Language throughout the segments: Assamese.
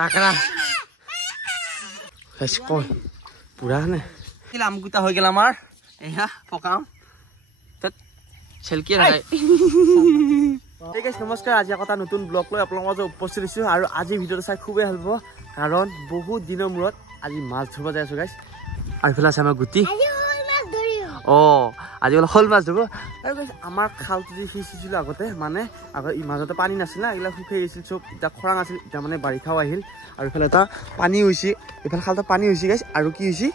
কাকড়া কয় পুৰা নে আমগুটা হৈ গেল আমাৰ এয়া পকাম তাত চেলকি ৰাখাই ঠিক আছে নমস্কাৰ আজি এটা নতুন ব্লগ লৈ আপোনালোকৰ মাজত উপস্থিত হৈছোঁ আৰু আজি ভিডিঅ'টো চাই খুবেই ভাল পাব কাৰণ বহুত দিনৰ মূৰত আজি মাছ ধৰিব যাই আছোঁ গাইছ আৰু ইফালে আছে আমাৰ গুটি আজি অলপ শ'ল মাছ ধৰিব আৰু গাইছ আমাৰ খালটো যি সিঁচিছিলোঁ আগতে মানে আগত মাজতে পানী নাছিল না এইবিলাক শুকাই গৈছিল চব এতিয়া খৰাং আছিল এতিয়া মানে বাৰিষাও আহিল আৰু ইফালে এটা পানী হৈছে এইফালে খালটো পানী হৈছে গাইছ আৰু কি হৈছে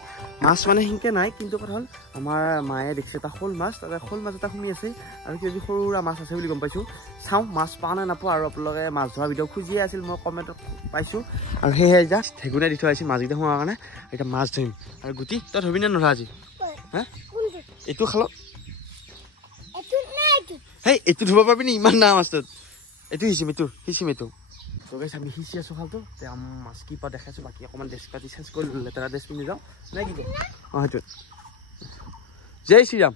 মাছ মানে সেনেকৈ নাই কিন্তু কথা হ'ল আমাৰ মায়ে দেখিছে এটা শ'ল মাছ তাতে শ'ল মাছ এটা সোমাই আছে আৰু কিবা সৰু সুৰা মাছ আছে বুলি গম পাইছোঁ চাওঁ মাছ পাওঁ নে নাপাওঁ আৰু আপোনালোকে মাছ ধৰা ভিডিঅ' খুজিয়ে আছিল মই কমেণ্টত পাইছোঁ আৰু সেয়েহে জাষ্ট ঠেগুনে দি থৈ আহিছোঁ মাছকেইটা সোমোৱাৰ কাৰণে এতিয়া মাছ ধৰিম আৰু গুটি তই ধৰিবি নে নধৰা আজি হা এইটো খালো হেই এইটো ধৰিব পাৰিবি নি ইমান দাম আছে এইটো সিঁচিম এইটো তো গাইছ আমি সিঁচি আছোঁ খালটো মাছ কি পাওঁ দেখাইছোঁ বাকী অকণমান ড্ৰেছ পাতি চেঞ্জ কৰি লেতেৰা ড্ৰেছ পিন্ধি যাওঁ নাই কি কয় অঁ সেইটো জয় শ্ৰীৰাম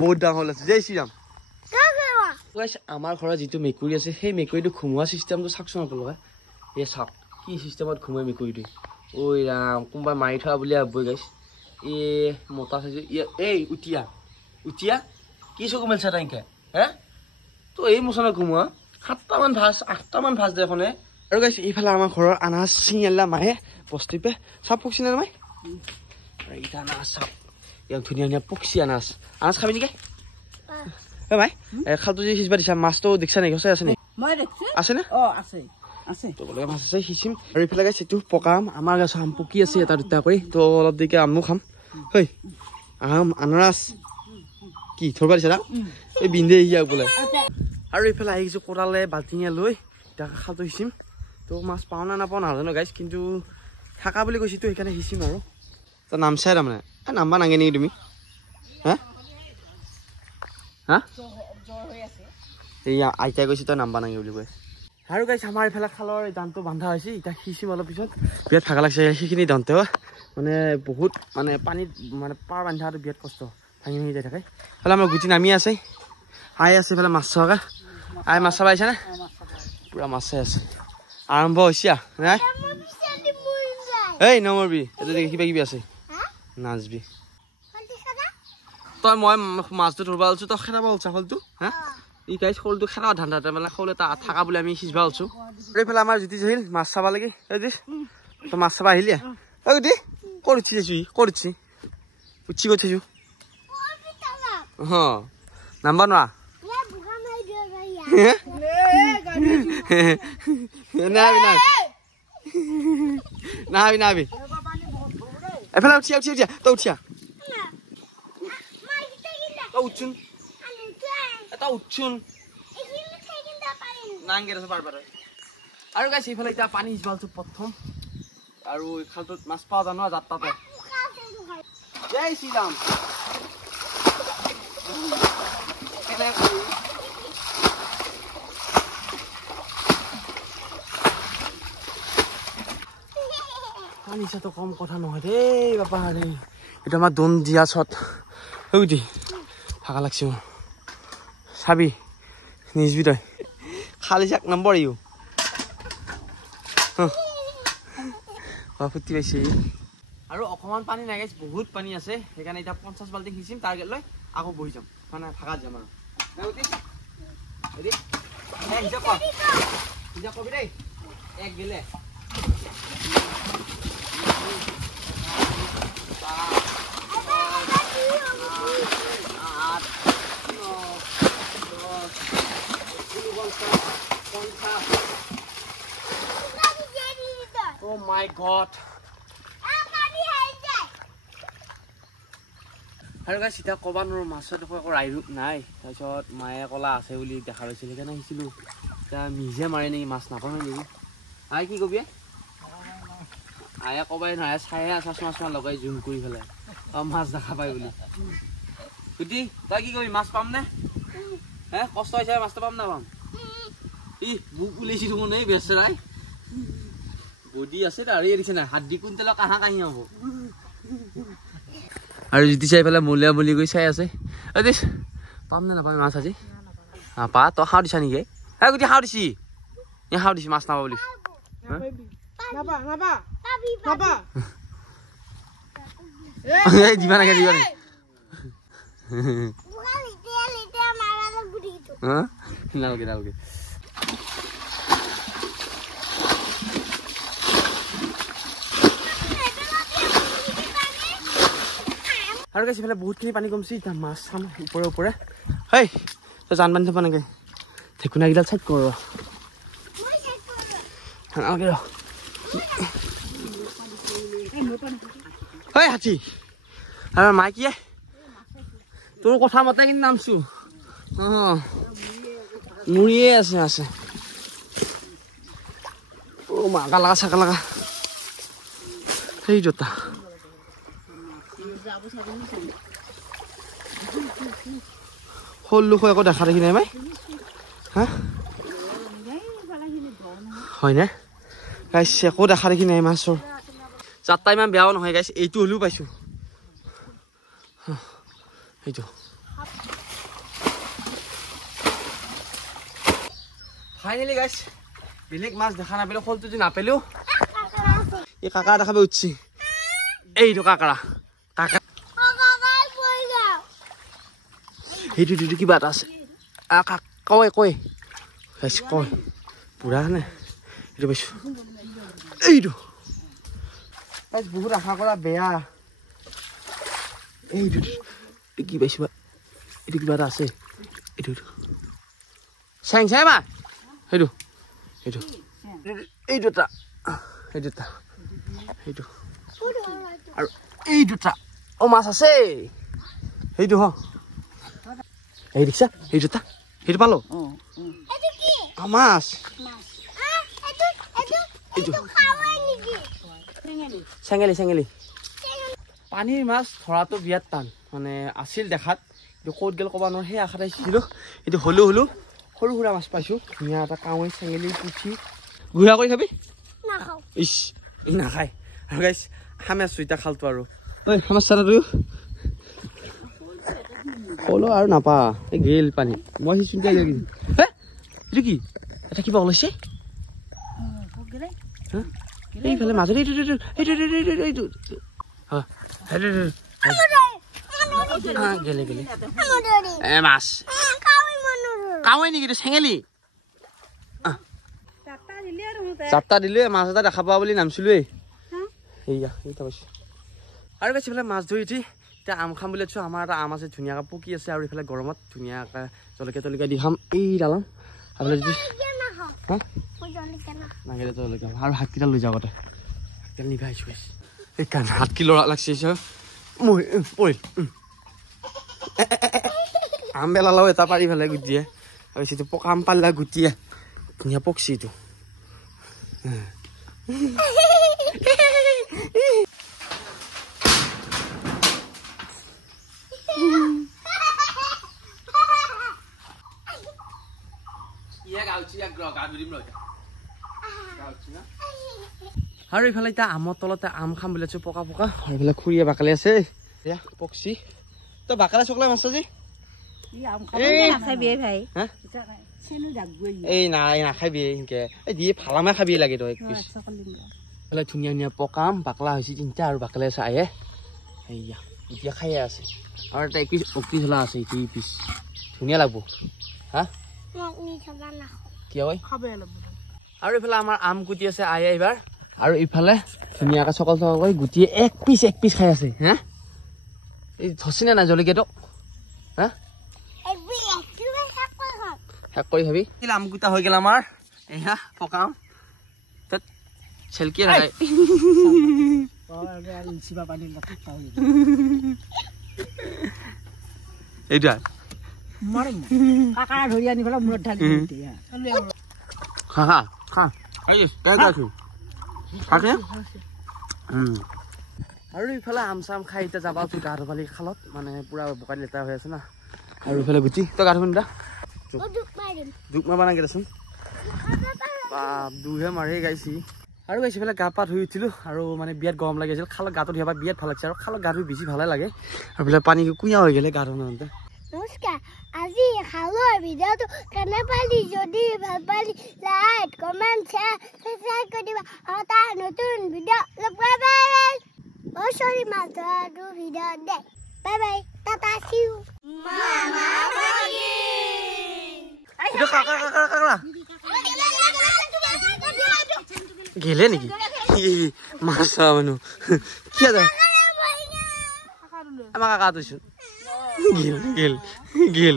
বহুত ডাঙৰ হ'ল আছে জয় শ্ৰীৰাম আমাৰ ঘৰত যিটো মেকুৰী আছে সেই মেকুৰীটো ঘুমোৱা চিষ্টেমটো চাওকচোন আপোনালোকে এই চাওক কি চিষ্টেমত ঘুমাই মেকুৰীটো ঐ ৰাম কোনোবাই মাৰি থোৱা বুলি ভাবই গাইছ মতা চাইছোঁ এই উটিয়া কি চকু মেলছা তাইকে হে তো এই মোচনা ঘুমোৱা 7টামান ভাজ 8টামান ভাজ দেখোনে আৰু গাইছ এইফালে আমাৰ ঘৰৰ আনাজ চিঙি আনিলা মায়ে বস্তিপে চাপ পক্ষী নে মাই ইটা আনাজ চাপ ইয়াক ধুনীয়া ধুনীয়া পক্ষী আনাজ খাবি নেকি মাই খালটো যে সিঁচিবা দিছা মাছটো দেখিছা নেকি সঁচাই আছে নে আছে নে আছে তোলে মাছ আছে সিঁচিম আৰু এইফালে গাইছ এইটো পকাম আমাৰ গাছ আম পকি আছে এটা দুটা কৰি তো অলপ দেৰিকে আমো খাম হেই আম আনাৰস কি ধৰবা দিছা এই বিন্ধে ইয়াক বোলে আৰু এইফালে আহিছোঁ কোৰালে বাল্টিঙে লৈ এতিয়া খালটো সিঁচিম তো মাছ পাওঁ নে নাপাওঁ নাজানো গাইছ কিন্তু থাকা বুলি কৈছোঁ তো সেইকাৰণে সিঁচিম আৰু তই নাম চাই তাৰমানে নাম্বাৰ নাগে নেকি তুমি হা হা এইয়া আইতাই কৈছে তই নাম্বাৰ নাগে বুলি কয় আৰু গাইছ আমাৰ এইফালে খালৰ দানটো বান্ধা হৈছে এতিয়া সিঁচিম অলপ পিছত বিৰাট ভাগা লাগছে সেইখিনি দানতে মানে বহুত মানে পানীত মানে পাৰ বান্ধাটো বিৰাট কষ্ট ভাঙি ভাঙি যাই থাকে এইফালে আমাৰ গুটি নামি আছে আই আছে এইফালে মাছ চোৱাকৈ আই মাছ চাব আহিছে নে পুৰা মাছ চাই আছে আৰম্ভ হৈছে নাই এই নমৰবি এইটো দেখি কিবা কিবি আছে নাচবি তই মই মাছটো ধৰিব ওলাইছোঁ তই খেদাব ওলছা শলটো হা ই গাইছ শলটো খেলা ধান্দাতে মানে শল এটা থাকা বুলি আমি সিঁচিব ওলছোঁ এইফালে আমাৰ জুতি জহিল মাছ চাব লাগে তই মাছ চাব আহিলি ঐ গুটি ক'ত উঠি যাইছোঁ ক'ত উঠছি উঠি ক'ত থাইছোঁ অঁ নাম্বাৰ নোৱা নাহাবি এফালে উঠিয়া তই উঠিয়া উঠচোন নাংগে পাৰবাৰ আৰু গাইছ এইফালে এতিয়া পানী সিঁচিব ওলছোঁ প্ৰথম আৰু এই খালটোত মাছ পাওঁ জানো যাত্ৰাতে জয় শ্ৰীৰাম পানী সিঁচাটো কম কথা নহয় দেই বাপা দেই এইটো আমাৰ দোন দিয়া চত দি ভাগা লাগছে মোৰ চাবি নিজবি তই খালি এক নম্বৰ ইও ফুটি পাইছে আৰু অকণমান পানী নাই গাইছ বহুত পানী আছে সেইকাৰণে এতিয়া 50 বাল্টি সিঁচিম টাৰ্গেট লৈ আকৌ বহি যাম মানে ভাগাত যাম আৰু কবি দেই এক গেলে Oh my God! আৰু গাইছ এতিয়া ক'ব নোৱাৰোঁ মাছৰ দেখোন একো ৰাইৰূপ নাই তাৰপিছত মায়ে ক'লা আছে বুলি দেখা পাইছিল সেইকাৰণে শিকিছিলোঁ এতিয়া নিজে মাৰে নেকি মাছ নাপাওঁ নেকি আই কি কবি আয়ে ক'বাই নহয় চাইহে চশমা লগাই জুম কৰি পেলাই মাছ দেখা পায় বুলি গুটি তই কি কবি মাছ পাম নে হে কষ্ট হৈছে মাছটো পাম না পাম ই বুক উলিয়াইছি দেখোন এই বেচেৰাই বডি আছে আৰু এই দিছে না হাড্ডি কুইণ্টেলৰ কাঁহা কাঁহি হ'ব আৰু যদি চাই পেলাই মলিয়া মলি গৈ চাই আছে দেশ পাম নে নাপাম মাছ আজি নাপা তই খাওঁ দিছা নেকি এই গুটি হাও দিছি এ হাও দিছি মাছ নাপা বুলি এই দিবা নাগে নালগে নালগে আৰু গাইছ ইফালে বহুতখিনি পানী কমছি এতিয়া মাছ চাম ওপৰে ওপৰে হেই তই জান বান্ধি থবা নাগে ঠেকুনাকেইডাল চাইড কৰ নালাগে ৰ হেই হাতী আৰু মাইকীয়ে তোৰ কথা মতে কিন্তু নামছো মুড়িয়ে আছে আছে ও মাকা লাগা চাকা লাগা সেই জোতা হল্লো আকৌ দেখা দেখি নাই মাই হা হয়নে গাইছ একো দেখা দেখি নাই মাছৰ যাত্ৰা ইমান বেয়াও নহয় গাইছ এইটো হ'লেও পাইছোঁ সেইটো ফাইনেলি গাইছ বেলেগ মাছ দেখা নাপালো শলটো যদি নাপালেও এই কাকা দেখাব উঠছি এইটো কাকৰা কাকা সেইটো কিবা এটা আছে কয় কয় গাইছ কয় পুৰা নে এইটো পাইছোঁ এইটো গাইছ বহুত আশা কৰা বেয়া এইটো কি পাইছোঁ বা এইটো কিবা এটা আছে এইটো চেং চেং মা সেইটো সেইটো এই দুটা এই দুটা সেইটো আৰু এই দুটা অ মাছ আছে সেইটো হ এই দেখিছা এই দুটা সেইটো পালো মাছ চেঙেলি চেঙেলি পানীৰ মাছ ধৰাটো বিৰাট টান মানে আছিল দেখাত এইটো ক'ত গ'ল ক'ব নোৱাৰোঁ সেই আশাত আহিছিলোঁ এইটো হ'লেও সৰু সুৰা মাছ পাইছোঁ ধুনীয়া এটা কাৱৈ চেঙেলি পুঠি গুড়া কৰি খাবি ইচ ই নাখায় আৰু গাইছ খামে আছোঁ এতিয়া খালটো আৰু ঐ আমাৰ চাৰা তয়ো ক'লো আৰু নাপা এই গেল পানী মই সি চিন্তা গেল হে এইটো কি এটা কিবা ওলাইছে এইফালে মাজত এইটো এইটো গেলে গেলে এ মাছ কাৱৈ নেকি এইটো চেঙেলি চাপটা দিলে মাছ এটা দেখা পোৱা বুলি নামছিলোৱেই সেয়া এইটা পাইছোঁ আৰু বেছি এইফালে মাছ ধৰি উঠি এতিয়া আম খাম বুলি আছোঁ আমাৰ এটা আম আছে ধুনীয়াকৈ পকি আছে আৰু এইফালে গৰমত ধুনীয়াকৈ জলকীয়া তলকীয়া দি খাম এই ডালাম আৰু যদি নাগেলে জলকীয়া আৰু হাতকেইটা লৈ যাওঁ আগতে হাতকেইটা নিভাই আহিছোঁ গাইছ সেইকাৰণে হাতকি লৰা লাগছে মই পৰিল আম বেলালাও এটা পাৰি ফেলে গুটিয়ে আৰু সেইটো পকা আম পাল্লা গুটিয়ে ধুনীয়া পকছি এইটো আৰু এইফালে এতিয়া আমৰ তলতে আম খাম বুলি আছো পকা পকা আৰু এইফালে খুৰীয়ে বাকালি আছে এয়া পকছি তই বাকালে চকলাই মাছ আজি এই নাই নাখাবি সেনকে এই দিয়ে ফালামে খাবি লাগে তই এক পিচ এইফালে ধুনীয়া ধুনীয়া পকা আম বাকলা হৈছে তিনিটা আৰু বাকালে আছে আহে সেয়া এতিয়া খায়ে আছে আৰু এটা এক পিচ অক্টি ঝোলা আছে এইটো পিচ ধুনীয়া লাগব হা কিয় আৰু এইফালে আমাৰ আম গুটি আছে আহে এইবাৰ আৰু ইফালে ধুনীয়াকৈ চকল চকল কৰি গুটিয়ে এক পিচ খাই আছে হা এই ধচিনে নাই জলকীয়াটো হা শেষ কৰি খাবি আম গুটা হৈ গ'ল আমাৰ এয়া পকাম তাত চেলকিয়ে থাকে এইটা ধৰি আনি পেলাই মূৰত ঢালি খা খা আৰু ইফালে আম চাম খাই এতিয়া যাবা তোৰ গা ধুবালি খালত মানে পুৰা বোকা লেতেৰা হৈ আছে না আৰু ইফালে গুটি তই গা ধুবি দা জোক মাৰবা নাগে দেচোন দুহে মাৰি গাইছি আৰু গাইছি ইফালে গা পা ধুই উঠিলোঁ আৰু মানে বিৰাট গৰম লাগি আছিল খালত গাটো ধুই বিৰাট ভাল লাগিছে আৰু খালত গা ধুই বেছি ভালে লাগে আৰু বোলে পানী কুঁয়া হৈ গ'লে গা ধুওঁতে নমস্কাৰ আজি আজি খালৰ ভিডিঅ'টো কেনে পালি যদি ভাল পালি লাইক কমেন্ট শ্বেয়াৰ সাবস্ক্ৰাইব কৰি দিবা আৰু তাৰ নতুন ভিডিঅ' লগ পাবা অ সৰি মাছটো ভিডিঅ' দে bye bye tata see you মামা বাগি এটা কাকা কাকা কাকা গেলে নেকি মাছা মানুহ কি আছে আমাৰ কাকা গৈছো গেল গেল গেল